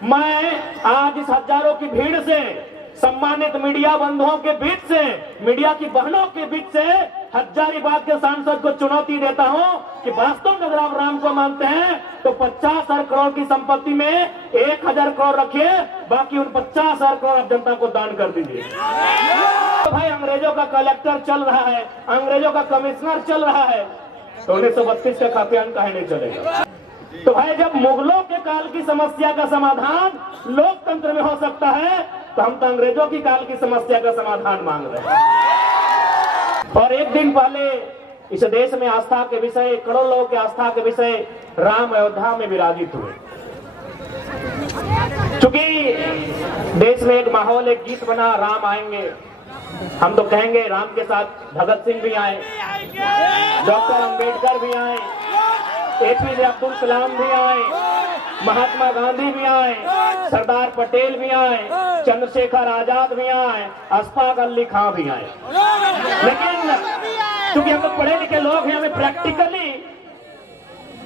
मैं आज इस हजारों की भीड़ से, सम्मानित मीडिया बंधुओं के बीच से, मीडिया की बहनों के बीच से हजारीबाग के सांसद को चुनौती देता हूं कि वास्तव में अगर आप राम को मानते हैं तो 50,000 करोड़ की संपत्ति में 1,000 करोड़ रखिए, बाकी उन 50,000 करोड़ आप जनता को दान कर दीजिए। तो भाई अंग्रेजों का कलेक्टर चल रहा है, अंग्रेजों का कमिश्नर चल रहा है, तो 1932 का खाद्यान्न काहे नहीं चलेगा? तो भाई जब मुगलों के काल की समस्या का समाधान लोकतंत्र में हो सकता है, तो हम तो अंग्रेजों की काल की समस्या का समाधान मांग रहे हैं। और एक दिन पहले इस देश में आस्था के विषय, करोड़ों लोगों के आस्था के विषय राम अयोध्या में विराजित हुए। चूंकि देश में एक माहौल, एक गीत बना, राम आएंगे, हम तो कहेंगे राम के साथ भगत सिंह भी आए, डॉक्टर अंबेडकर भी आए, APJ अब्दुल कलाम भी आए, महात्मा गांधी भी आए, सरदार पटेल भी आए, चंद्रशेखर आजाद भी आए, अशफाक अली खां भी आए। लेकिन क्योंकि हम लोग पढ़े लिखे लोग हैं, हमें प्रैक्टिकली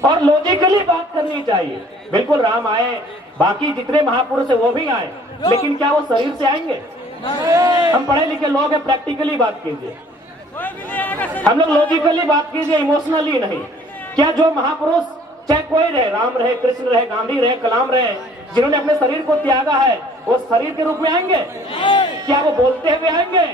और लॉजिकली बात करनी चाहिए। बिल्कुल राम आए, बाकी जितने महापुरुष है वो भी आए, लेकिन क्या वो शरीर से आएंगे? हम पढ़े लिखे लोग हैं, प्रैक्टिकली बात कीजिए, हम लोग लॉजिकली बात कीजिए, इमोशनली नहीं। क्या जो महापुरुष, चाहे कोई रहे, राम रहे, कृष्ण रहे, गांधी रहे, कलाम रहे, जिन्होंने अपने शरीर को त्यागा है, वो शरीर के रूप में आएंगे? क्या वो बोलते हुए आएंगे?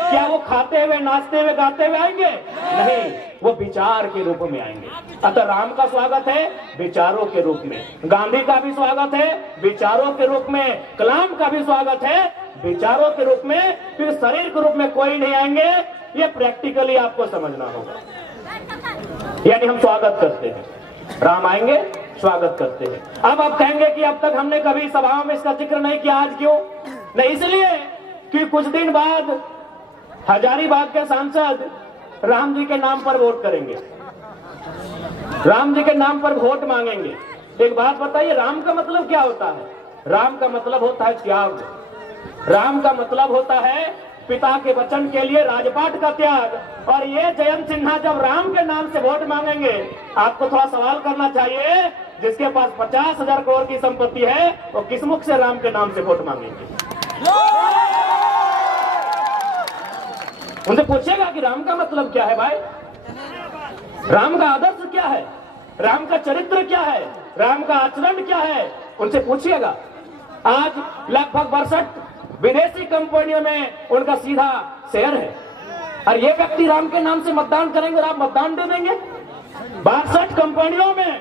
क्या वो खाते हुए, नाचते हुए, गाते हुए आएंगे? नहीं, वो विचार के रूप में आएंगे। अतः राम का स्वागत है विचारों के रूप में, गांधी का भी स्वागत है विचारों के रूप में, कलाम का भी स्वागत है विचारों के रूप में, फिर शरीर के रूप में कोई नहीं आएंगे। ये प्रैक्टिकली आपको समझना होगा। यानी हम स्वागत करते हैं, राम आएंगे, स्वागत करते हैं। अब आप कहेंगे कि अब तक हमने कभी सभाओं में इसका जिक्र नहीं किया, आज क्यों नहीं? इसलिए कि कुछ दिन बाद हजारीबाग के सांसद राम जी के नाम पर वोट करेंगे, राम जी के नाम पर वोट मांगेंगे। एक बात बताइए, राम का मतलब क्या होता है? राम का मतलब होता है त्याग, राम का मतलब होता है पिता के वचन के लिए राजपाट का त्याग। और ये जयंत सिन्हा जब राम के नाम से वोट मांगेंगे, आपको थोड़ा सवाल करना चाहिए, जिसके पास 50,000 करोड़ की संपत्ति है, वो किस मुख से राम के नाम से वोट मांगेंगे? उनसे पूछेगा कि राम का मतलब क्या है भाई, राम का आदर्श क्या है, राम का चरित्र क्या है, राम का आचरण क्या है, उनसे पूछिएगा। आज लगभग 62 विदेशी कंपनियों में उनका सीधा शेयर है, और ये व्यक्ति राम के नाम से मतदान करेंगे और आप मतदान दे देंगे? 62 कंपनियों में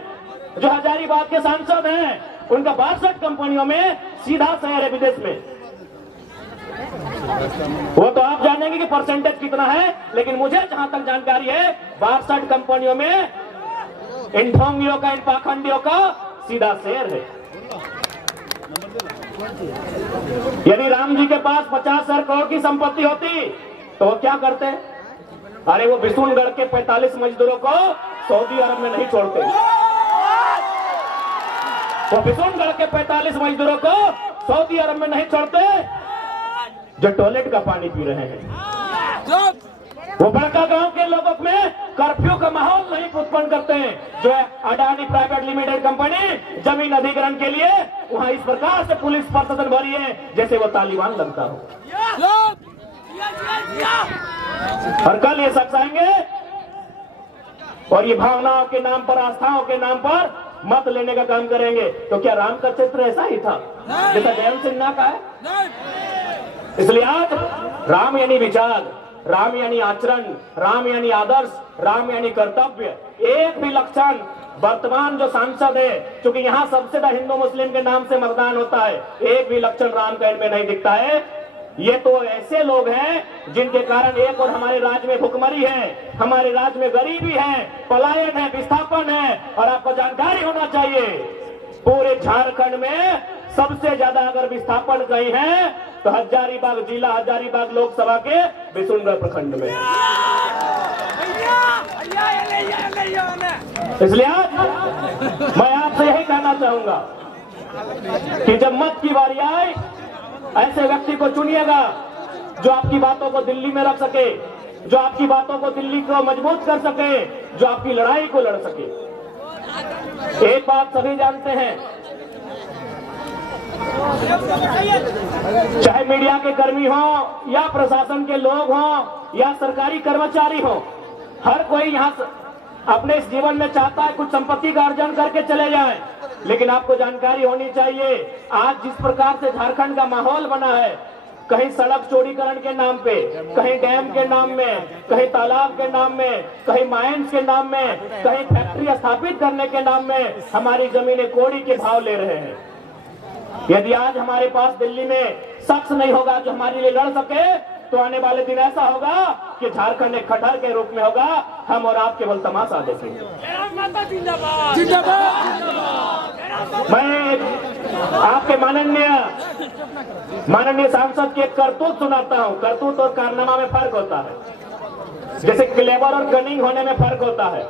जो हजारीबाग के सांसद हैं, उनका 62 कंपनियों में सीधा शेयर है विदेश में। वो तो आप जानेंगे कि परसेंटेज कितना है, लेकिन मुझे जहां तक जानकारी है 62 कंपनियों में इन ढोंगियों का, इन पाखंडियों का सीधा शेयर है। यदि राम जी के पास 50,000 करोड़ की संपत्ति होती तो वो क्या करते? अरे वो बिशुनगढ़ के 45 मजदूरों को सऊदी अरब में नहीं छोड़ते, वो बिशुनगढ़ के 45 मजदूरों को सऊदी अरब में नहीं छोड़ते जो टॉयलेट का पानी पी रहे हैं। वो बड़का गांव के लोगों में कर्फ्यू का माहौल नहीं उत्पन्न करते हैं, जो है अडानी प्राइवेट लिमिटेड कंपनी जमीन अधिग्रहण के लिए वहां इस प्रकार से पुलिस प्रशासन भरी है जैसे वो तालिबान लगता हो। और कल ये शख्स आएंगे और ये भावनाओं के नाम पर, आस्थाओं के नाम पर मत लेने का काम करेंगे। तो क्या राम का चित्र ऐसा ही था जैसा जयंत सिन्हा का है? इसलिए आज राम यानी विचार, राम यानी आचरण, राम यानी आदर्श, राम यानी कर्तव्य। एक भी लक्षण वर्तमान जो सांसद है, क्योंकि यहाँ सबसे ज्यादा हिंदू मुस्लिम के नाम से मतदान होता है, एक भी लक्षण राम का इनमें नहीं दिखता है। ये तो ऐसे लोग हैं जिनके कारण एक और हमारे राज्य में भुखमरी है, हमारे राज्य में गरीबी है, पलायन है, विस्थापन है। और आपको जानकारी होना चाहिए, पूरे झारखंड में सबसे ज्यादा अगर विस्थापन कहीं है तो हजारीबाग जिला, हजारीबाग लोकसभा के बिशुनगढ़ प्रखंड में। इसलिए आज मैं आपसे यही कहना चाहूंगा कि जब मत की बारी आए, ऐसे व्यक्ति को चुनिएगा जो आपकी बातों को दिल्ली में रख सके, जो आपकी बातों को दिल्ली को मजबूत कर सके, जो आपकी लड़ाई को लड़ सके। एक बात सभी जानते हैं चाहे मीडिया के कर्मी हो या प्रशासन के लोग हो या सरकारी कर्मचारी हो, हर कोई यहाँ अपने इस जीवन में चाहता है कुछ संपत्ति का अर्जन करके चले जाएं। लेकिन आपको जानकारी होनी चाहिए, आज जिस प्रकार से झारखंड का माहौल बना है, कहीं सड़क चौड़ीकरण के नाम पे, कहीं डैम के नाम में, कहीं तालाब के नाम में, कहीं माइंस के नाम में, कहीं फैक्ट्री स्थापित करने के नाम में हमारी जमीनें कौड़ी के भाव ले रहे हैं। यदि आज हमारे पास दिल्ली में शख्स नहीं होगा जो हमारे लिए लड़ सके, तो आने वाले दिन ऐसा होगा कि झारखंड एक खटर के रूप में होगा, हम और आप केवल तमाशा देखेंगे। मैं आपके माननीय सांसद की एक करतूत सुनाता हूँ। करतूत और कारनामा में फर्क होता है, जैसे क्लेवर और कनिंग होने में फर्क होता है।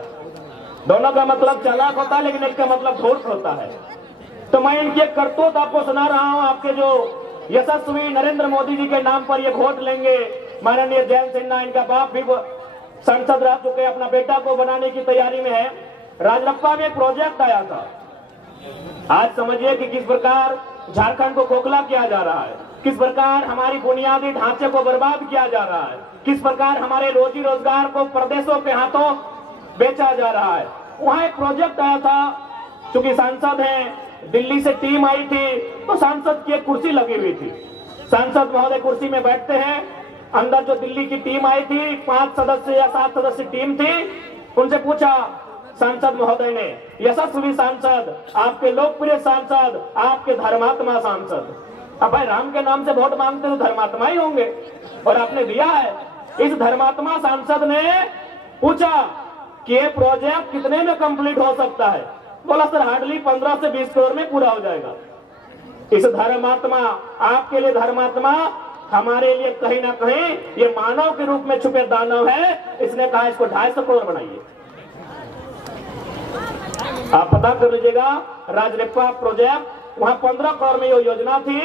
दोनों का मतलब चालाक होता है, लेकिन एक का मतलब धूर्त होता है। तो मैं इनकी एक करतूत आपको सुना रहा हूँ। आपके जो यशस्वी नरेंद्र मोदी जी के नाम पर ये वोट लेंगे, माननीय जयंत सिन्हा, इनका बाप भी संसद रह चुके, अपना बेटा को बनाने की तैयारी में है। राजरप्पा में एक प्रोजेक्ट आया था। आज समझिए कि किस प्रकार झारखंड को खोखला किया जा रहा है, किस प्रकार हमारी बुनियादी ढांचे को बर्बाद किया जा रहा है, किस प्रकार हमारे रोजी रोजगार को प्रदेशों के हाथों बेचा जा रहा है। वहां एक प्रोजेक्ट आया था, चूंकि सांसद हैं, दिल्ली से टीम आई थी, तो सांसद की एक कुर्सी लगी हुई थी। सांसद महोदय कुर्सी में बैठते हैं, अंदर जो दिल्ली की टीम आई थी, 5 सदस्य या 7 सदस्य टीम थी, उनसे पूछा सांसद महोदय ने, यशस्वी सांसद, आपके लोकप्रिय सांसद, आपके धर्मात्मा सांसद, अब भाई राम के नाम से वोट मांगते तो धर्मात्मा ही होंगे, और आपने दिया है। इस धर्मात्मा सांसद ने पूछा कि ये प्रोजेक्ट कितने में कंप्लीट हो सकता है? बोला सर हार्डली 15 से 20 करोड़ में पूरा हो जाएगा। इस धर्मात्मा, आपके लिए धर्मात्मा, हमारे लिए कहीं ना कहीं ये मानव के रूप में छुपे दानव है। इसने कहा इसको 250 करोड़ बनाइए। आप पता कर लीजिएगा, राजरप्पा प्रोजेक्ट वहां 15 करोड़ में ये योजना थी,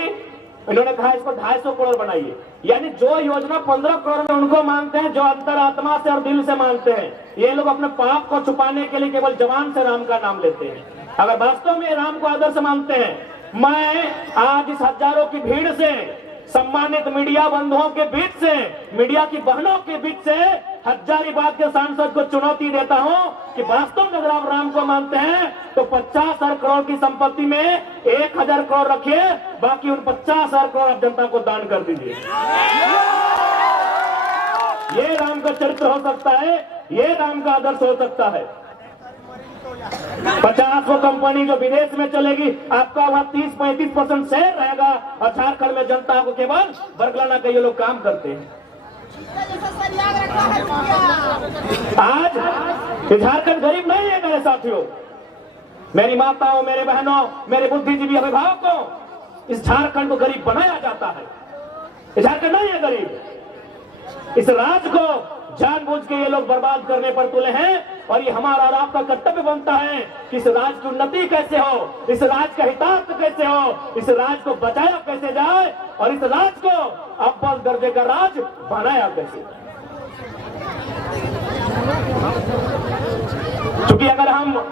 इन्होंने कहा इसको 250 करोड़ बनाइए। यानी जो योजना 15 करोड़ में उनको मानते हैं, जो अंतरात्मा से और दिल से मानते हैं, ये लोग अपने पाप को छुपाने के लिए केवल जबान से राम का नाम लेते हैं। अगर वास्तव में राम को आदर्श मानते हैं, मैं आज इस हजारों की भीड़ से, सम्मानित मीडिया बंधुओं के बीच से, मीडिया की बहनों के बीच से हजारीबाग के सांसद को चुनौती देता हूं कि वास्तव में अगर आप राम को मानते हैं तो 50,000 करोड़ की संपत्ति में 1,000 करोड़ रखिए, बाकी उन 50,000 करोड़ आप जनता को दान कर दीजिए। ये राम का चरित्र हो सकता है, ये राम का आदर्श हो सकता है। 50 कंपनी जो विदेश में चलेगी, आपका वहां 30-35% शेयर रहेगा, और झारखंड में जनता को केवल बरगलाना का ये लोग काम करते हैं। आज झारखंड गरीब नहीं है मेरे साथियों, मेरी माताओं, मेरे बहनों, मेरे बुद्धिजीवी अभिभावकों, इस झारखंड को गरीब बनाया जाता है। झारखंड नहीं है गरीब। इस राज्य को जानबूझ के ये लोग बर्बाद करने पर तुले हैं, और ये हमारा और आपका कर्तव्य बनता है कि इस राज्य की उन्नति कैसे हो, इस राज्य का हितार्थ कैसे हो, इस राज्य को बचाया कैसे जाए, और इस राज्य को अव्वल दर्जे का राज्य बनाया कैसे। क्योंकि अगर हम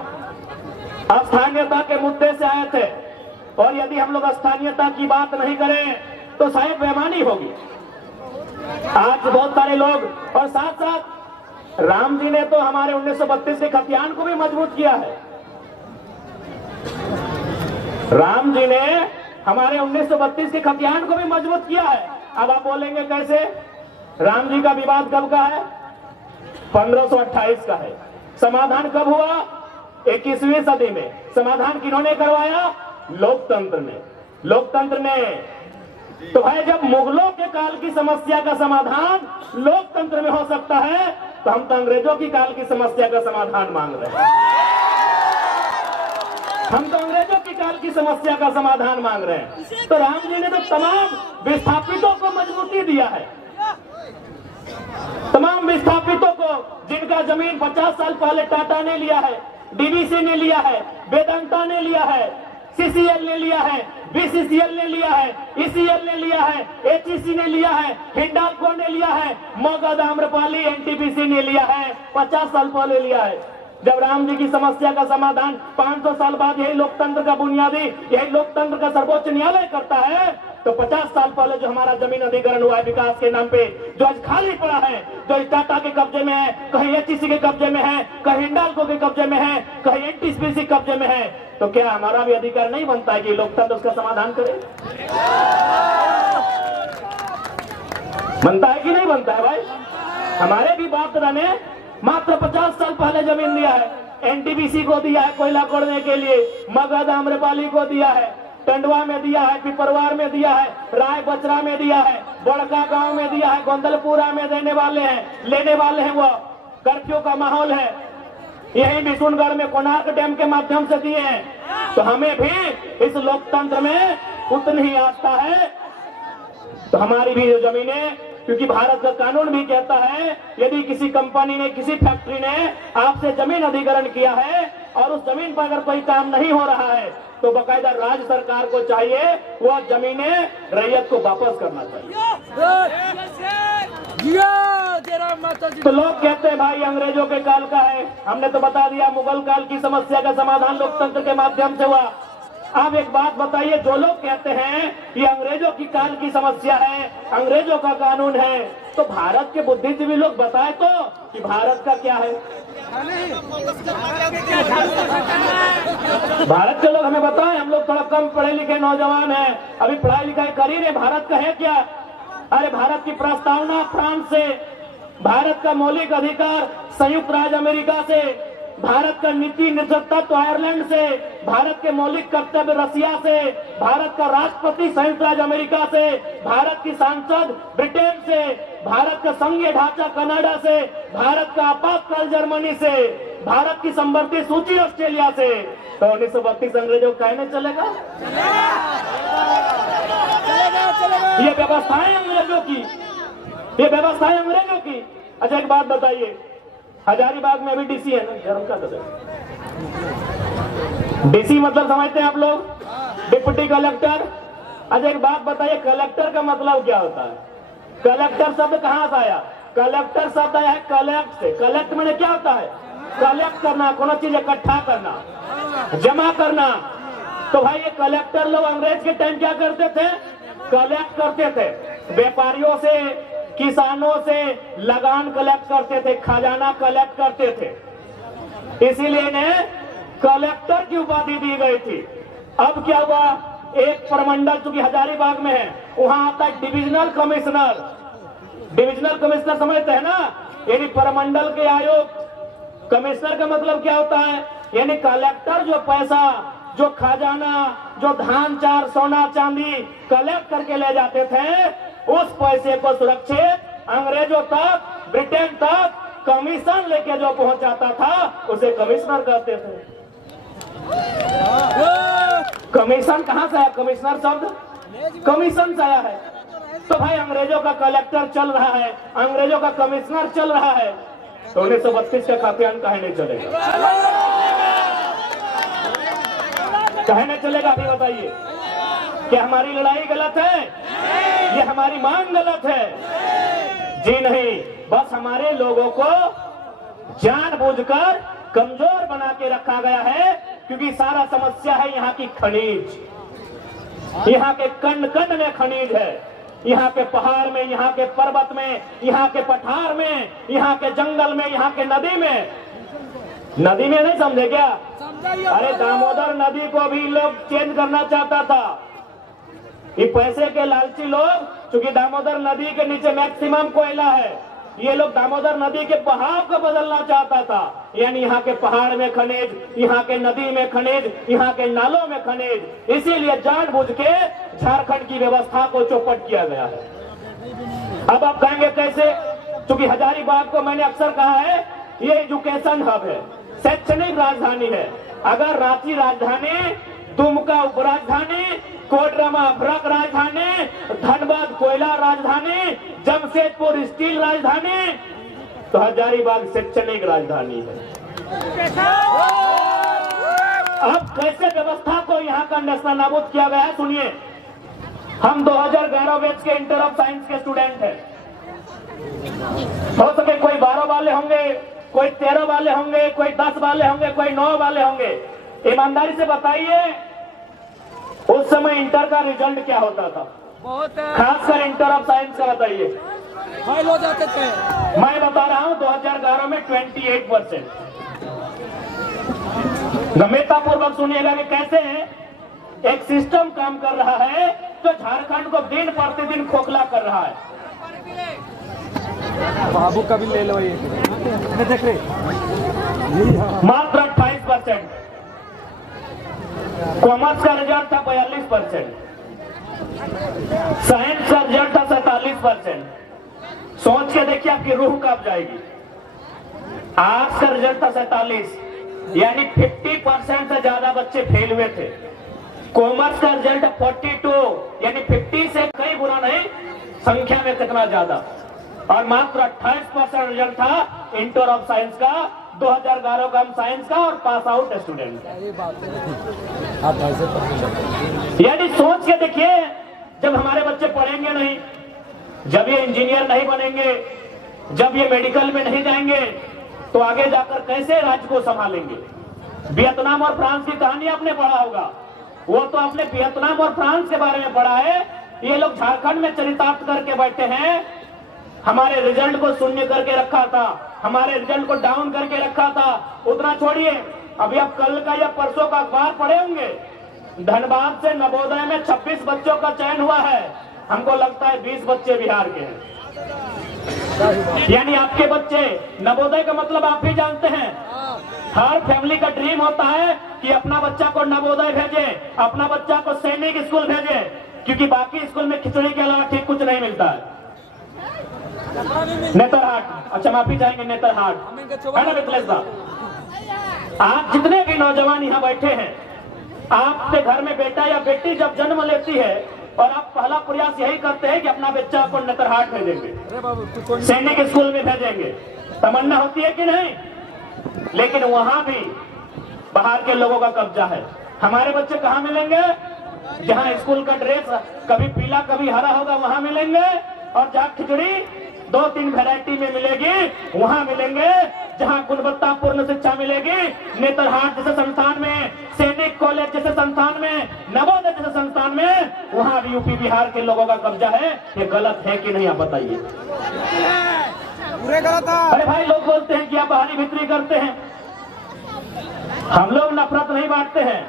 स्थानीयता के मुद्दे से आए थे, और यदि हम लोग स्थानीयता की बात नहीं करें तो शायद बेईमानी होगी। आज बहुत सारे लोग, और साथ साथ राम जी ने तो हमारे 1932 के खतियान को भी मजबूत किया है। राम जी ने हमारे 1932 के खतियान को भी मजबूत किया है। अब आप बोलेंगे कैसे? राम जी का विवाद कब का है? 1528 का है। समाधान कब हुआ? 21वीं सदी में। समाधान किन्होंने करवाया? लोकतंत्र ने। लोकतंत्र ने। तो भाई जब मुगलों के काल की समस्या का समाधान लोकतंत्र में हो सकता है, तो हम तो अंग्रेजों की काल की समस्या का समाधान मांग रहे हैं। हम तो अंग्रेजों की काल की समस्या का समाधान मांग रहे हैं। तो राम जी ने तो तमाम विस्थापितों को मजबूती दिया है। तमाम विस्थापितों को, जिनका जमीन 50 साल पहले टाटा ने लिया है, डीवीसी ने लिया है, वेदांता ने लिया है, सीसीएल ने लिया है, बीसीसीएल ने लिया है, ईसीएल ने लिया है, एचईसी ने लिया है, हिंडाल्को ने लिया है, मगध, आम्रपाली, एनटीपीसी ने लिया है, 50 साल पहले लिया है। जब राम जी की समस्या का समाधान 500 साल बाद यही लोकतंत्र का बुनियादी, यही लोकतंत्र का सर्वोच्च न्यायालय करता है, तो 50 साल पहले जो हमारा जमीन अधिग्रहण हुआ है विकास के नाम पे, जो आज खाली पड़ा है, जो टाटा के कब्जे में है, कहीं एचईसी के कब्जे में है, कहीं हिंडाल्को के कब्जे में है, कहीं एनटीपीसी कब्जे में है, तो क्या हमारा भी अधिकार नहीं बनता है कि लोकतंत्र उसका समाधान करे? बनता है कि नहीं बनता है भाई? हमारे भी बाप दादा ने मात्र 50 साल पहले जमीन दिया है, एनटीपीसी को दिया है कोयला खोदने के लिए, मगध आम्रपाली को दिया है, टंडवा में दिया है, पिपरवार में दिया है, राय बचरा में दिया है, बड़का गांव में दिया है, गोंदलपुरा में देने वाले हैं, लेने वाले हैं। वो कर्फ्यू का माहौल है, यही बिशुनगढ़ में कोणार्क डैम के माध्यम से दिए हैं। तो हमें भी इस लोकतंत्र में उतनी ही आस्था है। तो हमारी भी जो जमीनें, क्योंकि भारत का कानून भी कहता है यदि किसी कंपनी ने, किसी फैक्ट्री ने आपसे जमीन अधिग्रहण किया है और उस जमीन पर अगर कोई काम नहीं हो रहा है तो बकायदा राज्य सरकार को चाहिए वह जमीनें रैयत को वापस करना चाहिए। तो लोग कहते हैं भाई अंग्रेजों के काल का है, हमने तो बता दिया मुगल काल की समस्या का समाधान लोकतंत्र के माध्यम से हुआ। आप एक बात बताइए, जो लोग कहते हैं ये अंग्रेजों की काल की समस्या है, अंग्रेजों का कानून है, तो भारत के बुद्धिजीवी लोग बताए तो कि भारत का क्या है? भारत के लोग हमें बताएं, हम लोग थोड़ा कम पढ़े लिखे नौजवान हैं, अभी पढ़ाई लिखाई कर ही रहे, भारत का है क्या? अरे भारत की प्रस्तावना फ्रांस से, भारत का मौलिक अधिकार संयुक्त राज्य अमेरिका से, भारत का नीति निर्देशक आयरलैंड से, भारत के मौलिक कर्तव्य रसिया से, भारत का राष्ट्रपति संयुक्त राज्य अमेरिका से, भारत की सांसद ब्रिटेन से, भारत का संघीय ढांचा कनाडा से, भारत का आपातकाल जर्मनी से, भारत की संवर्ती सूची ऑस्ट्रेलिया से। तो 1932 अंग्रेजों का कहने चलेगा? ये व्यवस्थाएं अंग्रेजों की, ये व्यवस्थाएं अंग्रेजों की। अच्छा एक बात बताइए, हजारीबाग में अभी डीसी है ना, डीसी मतलब समझते हैं आप लोग? Deputy collector. अच्छा एक बात बताइए, कलेक्टर का मतलब क्या होता है? कलेक्टर शब्द कहाँ से आया? कलेक्टर शब्द आया है कलेक्ट से। कलेक्ट मैंने क्या होता है? कलेक्ट करना, कोनो चीज इकट्ठा करना, जमा करना। तो भाई ये कलेक्टर लोग अंग्रेज के टाइम क्या करते थे? कलेक्ट करते थे, व्यापारियों से, किसानों से लगान कलेक्ट करते थे, खजाना कलेक्ट करते थे, इसीलिए इन्हें कलेक्टर की उपाधि दी गई थी। अब क्या हुआ, एक प्रमंडल चूंकि हजारीबाग में है, वहां आता है डिविजनल कमिश्नर। डिविजनल कमिश्नर समझते हैं ना, यानी प्रमंडल के आयुक्त। कमिश्नर का मतलब क्या होता है? यानी कलेक्टर जो पैसा, जो खजाना, जो धान चार सोना चांदी कलेक्ट करके ले जाते थे, उस पैसे को सुरक्षित अंग्रेजों तक, ब्रिटेन तक कमीशन लेके जो पहुंचाता था उसे कमिश्नर कहते थे। कमीशन कहां से आया? कमिश्नर शब्द कमीशन से आया है। तो भाई अंग्रेजों का कलेक्टर चल रहा है, अंग्रेजों का कमिश्नर चल रहा है, तो 1932 का खातियान काहे नहीं चलेगा? काहे नहीं चलेगा? अभी बताइए, क्या हमारी लड़ाई गलत है? ये हमारी मांग गलत है? जी नहीं, बस हमारे लोगों को जानबूझकर कमजोर बना के रखा गया है, क्योंकि सारा समस्या है यहाँ की खनिज। यहाँ के कंड कंड में खनिज है, यहाँ के पहाड़ में, यहाँ के पर्वत में, यहाँ के पठार में, यहाँ के जंगल में, यहाँ के नदी में। नदी में नहीं समझे क्या? अरे दामोदर नदी को भी लोग चेंज करना चाहता था। ये पैसे के लालची लोग, क्योंकि दामोदर नदी के नीचे मैक्सिमम कोयला है, ये लोग दामोदर नदी के बहाव को बदलना चाहता था। यानी यहाँ के पहाड़ में खनिज, यहाँ के नदी में खनिज, यहाँ के नालों में खनिज। इसीलिए जानबूझ के झारखंड की व्यवस्था को चौपट किया गया है। अब आप कहेंगे कैसे? क्योंकि हजारीबाग को मैंने अक्सर कहा है ये एजुकेशन हब है, शैक्षणिक राजधानी है। अगर रांची राजधानी, दुमका उपराजधानी, कोडरमा अभ्रक राजधानी, धनबाद कोयला राजधानी, जमशेदपुर स्टील राजधानी, तो हजारीबाग शैक्षणिक राजधानी है। अब कैसे व्यवस्था को यहाँ का नेशनल नाबूद किया गया है, सुनिए। हम 2011 बैच के इंटर ऑफ साइंस के स्टूडेंट हैं। हो सके कोई 12 वाले होंगे, कोई 13 वाले होंगे, कोई 10 वाले होंगे, कोई 9 वाले होंगे। ईमानदारी से बताइए उस समय इंटर का रिजल्ट क्या होता था? खासकर इंटर ऑफ साइंस का बताइए। फाइल हो जाते थे। मैं बता रहा हूं 2011 में 28%। गंभीरतापूर्वक सुनिएगा कि कैसे एक सिस्टम काम कर रहा है जो झारखंड को दिन प्रतिदिन खोखला कर रहा है। बाबू का भी ले लो ये देख रहे मात्र 28%। कॉमर्स का रिजल्ट था 42%, साइंस का रिजल्ट था 47%। सोच के देखिए आपकी रूह कब जाएगी। आर्ट्स का रिजल्ट था 47, यानी 50% से ज्यादा बच्चे फेल हुए थे। कॉमर्स का रिजल्ट 42, यानी 50 से कई गुना नहीं, संख्या में कितना ज्यादा। और मात्र 28% रिजल्ट था इंटर ऑफ साइंस का 2011 का। हम साइंस का और पास आउट स्टूडेंट का। यानी सोच के देखिए, जब हमारे बच्चे पढ़ेंगे नहीं, जब ये इंजीनियर नहीं बनेंगे, जब ये मेडिकल में नहीं जाएंगे, तो आगे जाकर कैसे राज्य को संभालेंगे। वियतनाम और फ्रांस की कहानी आपने पढ़ा होगा। वो तो आपने वियतनाम और फ्रांस के बारे में पढ़ा है। ये लोग झारखंड में चरितार्थ करके बैठे हैं। हमारे रिजल्ट को शून्य करके रखा था, हमारे रिजल्ट को डाउन करके रखा था। उतना छोड़िए, अभी आप कल का या परसों का अखबार पढ़े होंगे, धनबाद से नवोदय में 26 बच्चों का चयन हुआ है। हमको लगता है 20 बच्चे बिहार के हैं। यानी आपके बच्चे, नवोदय का मतलब आप भी जानते हैं। हर फैमिली का ड्रीम होता है कि अपना बच्चा को नवोदय भेजे, अपना बच्चा को सैनिक स्कूल भेजे, क्योंकि बाकी स्कूल में खिचड़ी के अलावा ठीक कुछ नहीं मिलता है। नेतरहाट, अच्छा माफी चाहेंगे, नेतरहाट है ना मिथिलेश साहब। आप जितने भी नौजवान यहाँ बैठे हैं, आपके घर में बेटा या बेटी जब जन्म लेती है और आप पहला प्रयास यही करते हैं कि अपना बच्चा को नेतरहाट भेजेंगे, सैनिक स्कूल में भेजेंगे। तमन्ना होती है कि नहीं? लेकिन वहां भी बाहर के लोगों का कब्जा है। हमारे बच्चे कहाँ मिलेंगे? जहाँ स्कूल का ड्रेस कभी पीला कभी हरा होगा वहां मिलेंगे, और जहाँ खिचड़ी 2-3 वैरायटी में मिलेगी वहां मिलेंगे। जहां गुणवत्तापूर्ण शिक्षा मिलेगी, नेतरहाट जैसे संस्थान में, सैनिक कॉलेज जैसे संस्थान में, नवोदय जैसे संस्थान में, वहां भी यूपी बिहार के लोगों का कब्जा है। ये गलत है कि नहीं, आप बताइए। पूरे गलत है। अरे भाई, लोग बोलते हैं कि आप बाहरी भीतरी करते हैं। हम लोग नफरत नहीं बांटते हैं,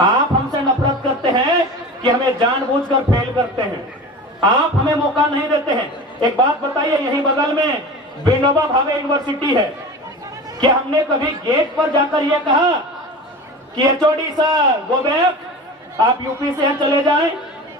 आप हमसे नफरत करते हैं कि हमें जानबूझकर फेल करते हैं। आप हमें मौका नहीं देते हैं। एक बात बताइए, यहीं बगल में विनोबा भावे यूनिवर्सिटी है, क्या हमने कभी गेट पर जाकर यह कहा कि एचओडी सर गो बैक, आप यूपी से चले जाएं,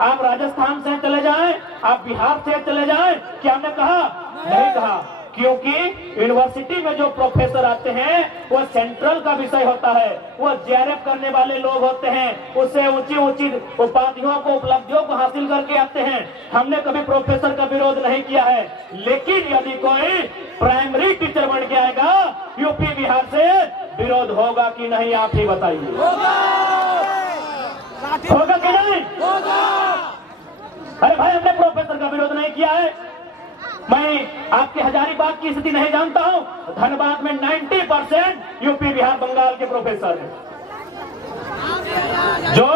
आप राजस्थान से चले जाएं, आप बिहार से चले जाएं? क्या हमने कहा? नहीं कहा, क्योंकि यूनिवर्सिटी में जो प्रोफेसर आते हैं वो सेंट्रल का विषय होता है, वो जेआरएफ करने वाले लोग होते हैं, उससे ऊंची ऊंची उपाधियों को, उपलब्धियों को हासिल करके आते हैं। हमने कभी प्रोफेसर का विरोध नहीं किया है। लेकिन यदि कोई प्राइमरी टीचर बन के आएगा यूपी बिहार से, विरोध होगा कि नहीं, आप ही बताइए। होगा कि नहीं? अरे भाई, हमने प्रोफेसर का विरोध नहीं किया है। मैं आपके हजारीबाग की स्थिति नहीं जानता हूं, धनबाद में 90% यूपी बिहार बंगाल के प्रोफेसर हैं। जो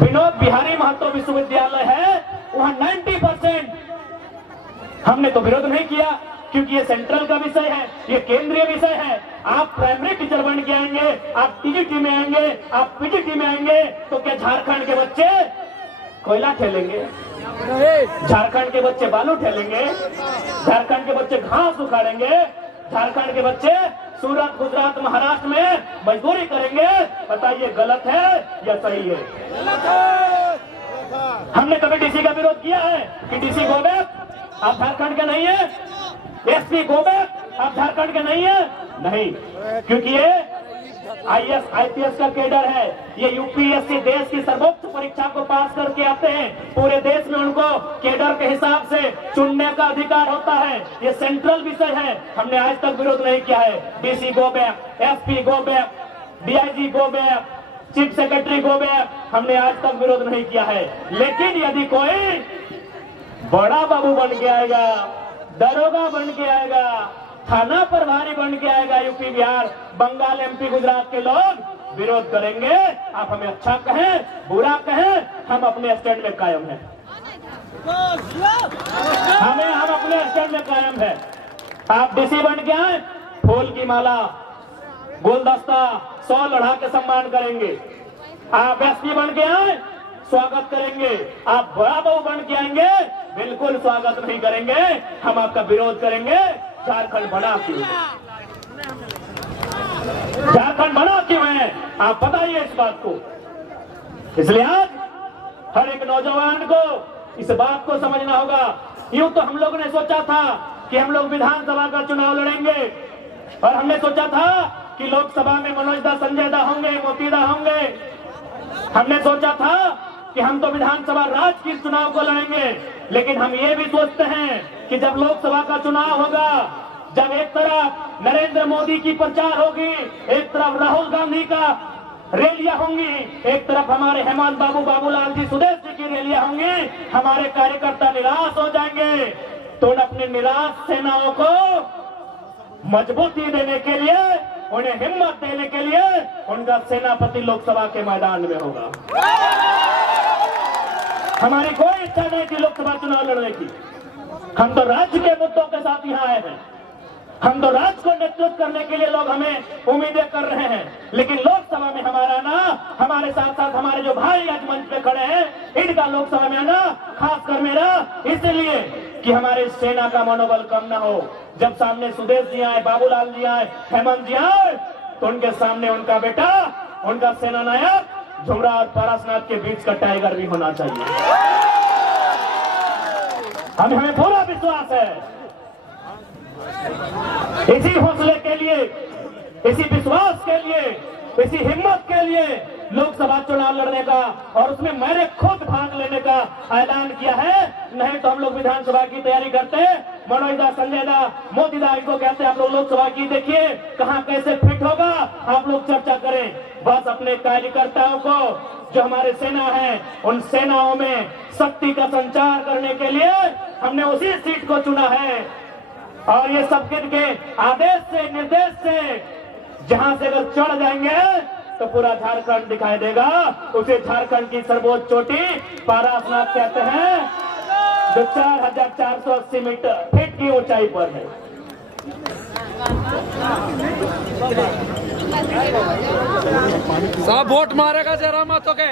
विनोद बिहारी महतो विश्वविद्यालय है वहां 90%। हमने तो विरोध नहीं किया, क्योंकि ये सेंट्रल का विषय है, ये केंद्रीय विषय है। आप प्राइमरी टीचर बन के आएंगे, आप टीजीटी में आएंगे, आप पीजीटी में आएंगे, तो क्या झारखंड के बच्चे कोयला ठेलेंगे? झारखंड के बच्चे बालू ठेलेंगे? झारखंड के बच्चे घास उखाड़ेंगे? झारखंड के बच्चे सूरत, गुजरात, महाराष्ट्र में मजदूरी करेंगे? बताइए, गलत है या सही है? हमने कभी डीसी का विरोध किया है कि डीसी गो बैक, आप झारखंड के नहीं है? एसपी गो बैक, आप झारखंड के नहीं है? नहीं, क्योंकि ये आईएएस आईपीएस का कैडर है। ये यूपीएससी देश की सर्वोच्च परीक्षा को पास करके आते हैं। पूरे देश में उनको कैडर के हिसाब से चुनने का अधिकार होता है। ये सेंट्रल विषय है। हमने आज तक विरोध नहीं किया है। DC go back, SP go back, DIG go back, chief secretary go back, हमने आज तक विरोध नहीं किया है। लेकिन यदि कोई बड़ा बाबू बन के आएगा, दरोगा बन के आएगा, थाना प्रभारी बन के आएगा यूपी बिहार बंगाल एमपी गुजरात के लोग विरोध करेंगे। आप हमें अच्छा कहें बुरा कहें, हम अपने स्टैंड में कायम हैं। हम अपने स्टैंड में कायम है। आप डीसी बन के आए, फूल की माला गुलदस्ता 100 लड़ा के सम्मान करेंगे। आप एसपी बन के आए, स्वागत करेंगे। आप बड़ा बहू बन के आएंगे, बिल्कुल स्वागत नहीं करेंगे, हम आपका विरोध करेंगे। झारखंड बना क्यों, झारखंड बना क्यों है, आप बताइए इस बात को। इसलिए आज हर एक नौजवान को इस बात को समझना होगा। यूं तो हम लोग ने सोचा था कि हम लोग विधानसभा का चुनाव लड़ेंगे और हमने सोचा था कि लोकसभा में मनोज दा, संजय दा होंगे, मोती दा होंगे। हमने सोचा था कि हम तो विधानसभा राज्य के चुनाव को लड़ेंगे, लेकिन हम ये भी सोचते हैं कि जब लोकसभा का चुनाव होगा, जब एक तरफ नरेंद्र मोदी की प्रचार होगी, एक तरफ राहुल गांधी का रैलियां होंगी, एक तरफ हमारे हेमंत बाबू, बाबूलाल जी, सुदेश जी की रैलियां होंगी, हमारे कार्यकर्ता निराश हो जाएंगे। तो अपने निराश सेनाओं को मजबूती देने के लिए, उन्हें हिम्मत देने के लिए उनका सेनापति लोकसभा के मैदान में होगा। हमारी कोई इच्छा नहीं थी लोकसभा चुनाव लड़ने की। हम तो राज्य के मुद्दों के साथ यहाँ आए हैं। हम तो राज्य को नेतृत्व करने के लिए लोग हमें उम्मीदें कर रहे हैं, लेकिन लोकसभा में हमारा ना, हमारे साथ साथ हमारे जो भाई आज मंच पे खड़े हैं, इनका लोकसभा में आना खासकर मेरा इसलिए कि हमारे सेना का मनोबल कम ना हो। जब सामने सुदेश जी आए, बाबूलाल जी आए, हेमंत जी आए, तो उनके सामने उनका बेटा, उनका सेना नायक झुमरा और पारसनाथ के बीच का टाइगर भी होना चाहिए। हमें पूरा विश्वास है। इसी हौसले के लिए, इसी विश्वास के लिए, इसी हिम्मत के लिए लोकसभा चुनाव लड़ने का और उसमें मैंने खुद भाग लेने का ऐलान किया है। नहीं तो हम लोग विधानसभा की तैयारी करते, मनोज दा, संजय दा, मोदी दा, इनको कहते हैं आप लोग लोकसभा की देखिए कहां कैसे फिट होगा, आप लोग चर्चा करें। बस अपने कार्यकर्ताओं को, जो हमारे सेना है, उन सेनाओं में शक्ति का संचार करने के लिए हमने उसी सीट को चुना है। और ये सबके के आदेश से, निर्देश से जहां से अगर चढ़ जाएंगे तो पूरा झारखंड दिखाई देगा। उसे झारखंड की सर्वोच्च चोटी पारसनाथ कहते हैं, जो 4480 मीटर फीट की ऊंचाई पर है। सब वोट मारेगा जरा मत तो क्या।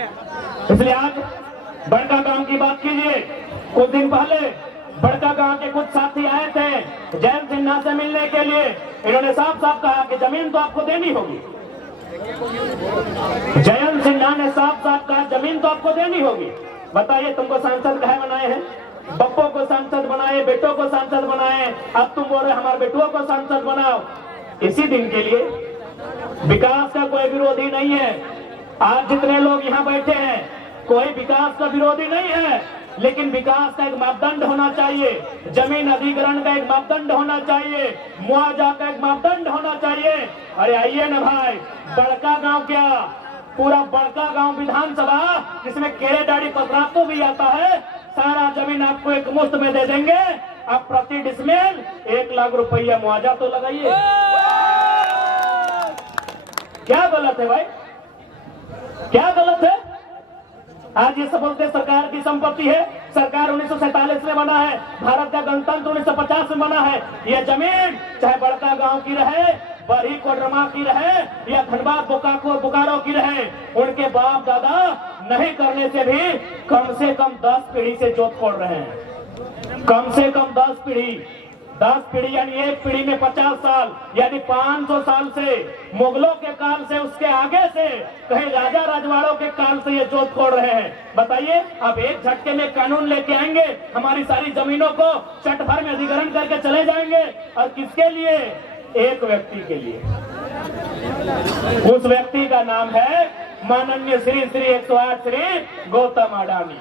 इसलिए आज बड़का गांव की बात कीजिए। कुछ दिन पहले बड़का गांव के कुछ साथी आए थे जयंत सिन्हा से मिलने के लिए। इन्होंने साफ साफ कहा कि जमीन तो आपको देनी होगी। जयंत सिन्हा ने साफ साफ कहा जमीन तो आपको देनी होगी। बताइए, तुमको सांसद कहे बनाए हैं? बप्पो को सांसद बनाए, बेटों को सांसद बनाए, अब तुम बोल रहे हमारे बेटुओं को सांसद बनाओ। इसी दिन के लिए विकास का कोई विरोधी नहीं है। आज जितने लोग यहाँ बैठे हैं, कोई विकास का विरोधी नहीं है, लेकिन विकास का एक मापदंड होना चाहिए, जमीन अधिग्रहण का एक मापदंड होना चाहिए, मुआवजा का एक मापदंड होना चाहिए। अरे आइए ना भाई, बड़का गांव क्या, पूरा बड़का गांव विधानसभा जिसमें केरे डाड़ी पसरातो भी आता है, सारा जमीन आपको एक मुफ्त में दे देंगे। आप प्रति डिसमिल 1 लाख रुपया मुआवजा तो लगाइए। क्या गलत है भाई, क्या गलत है? आज ये सफलता सरकार की संपत्ति है। सरकार 1947 में बना है, भारत का गणतंत्र 1950 में बना है। यह जमीन चाहे बड़का गांव की रहे, बरही कोडरमा की रहे या धनबाद बोकारो की रहे, उनके बाप दादा नहीं करने से भी कम से कम 10 पीढ़ी से जोत खोल रहे हैं। कम से कम 10 पीढ़ी यानी एक पीढ़ी में 50 साल यानी 500 साल से, मुगलों के काल से, उसके आगे से, कहीं राजा राजवाड़ों के काल से ये जोत खोल रहे हैं। बताइए, अब एक झटके में कानून लेके आएंगे, हमारी सारी जमीनों को चट भर में अधिग्रहण करके चले जाएंगे। और किसके लिए? एक व्यक्ति के लिए। उस व्यक्ति का नाम है माननीय श्री 108 श्री गौतम अडानी।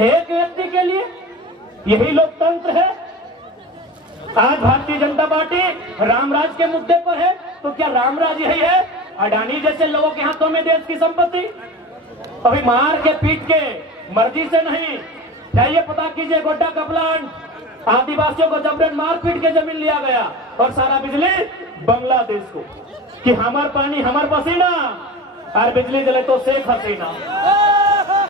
एक व्यक्ति के लिए, यही लोकतंत्र है। आज भारतीय जनता पार्टी रामराज के मुद्दे पर है, तो क्या रामराज यही है? अडानी जैसे लोगों के हाथों में देश की संपत्ति? अभी मार के पीट के, मर्जी से नहीं। जाइए पता कीजिए गोड्डा का प्लांट, आदिवासियों को जबरन मार पीट के जमीन लिया गया और सारा बिजली बांग्लादेश को कि हमार पानी हमार पसीना और बिजली जले तो शेख हसीना।